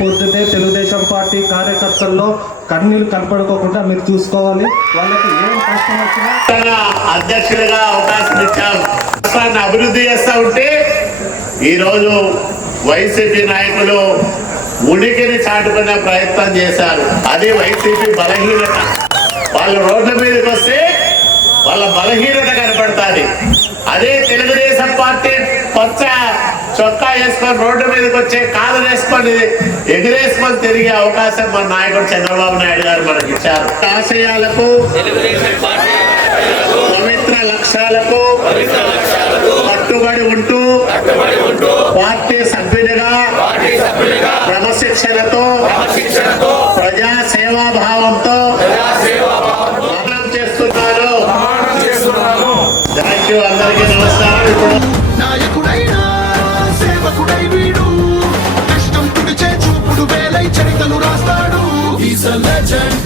పొద్దుటే తెలుగుదేశం పార్టీ కార్యకర్తల్లో కన్నీళ్ళు కనపడుకోకుండా మీరు చూసుకోవాలి. వాళ్ళకి ఏం కష్టం వచ్చినా అధ్యక్షుడిగా అవకాశం ఇచ్చాం. అభివృద్ధి చేస్తా ఉంటే ఈరోజు వైసీపీ నాయకులు ఉనికిని చాటుకునే ప్రయత్నం చేశారు. అది వైసీపీ బలహీనత. వాళ్ళు రోడ్ల మీదకి వస్తే వాళ్ళ బలహీనత కనపడుతుంది. అదే తెలుగుదేశం పార్టీ పచ్చ చొక్కా వేసుకొని రోడ్డు మీదకి వచ్చే కాలు వేసుకొని ఎగిరేసుకొని తిరిగే అవకాశం మన నాయకుడు చంద్రబాబు నాయుడు గారు మనకి ఇచ్చారు. ఆశయాలకు పవిత్ర లక్ష్యాలకు కట్టుబడి ఉంటూ పార్టీ సభ్యునిగా క్రమశిక్షణతో ప్రజా సేవా భావంతో పాలన చేస్తున్నారు. Thank you. అందరికీ నమస్కారం. ఇప్పుడు నాయకుడైనా సేవకుడై వీడు కష్టం తుడిచే చూపుడు వేలై చరితలు రాస్తాడు. He's a legend.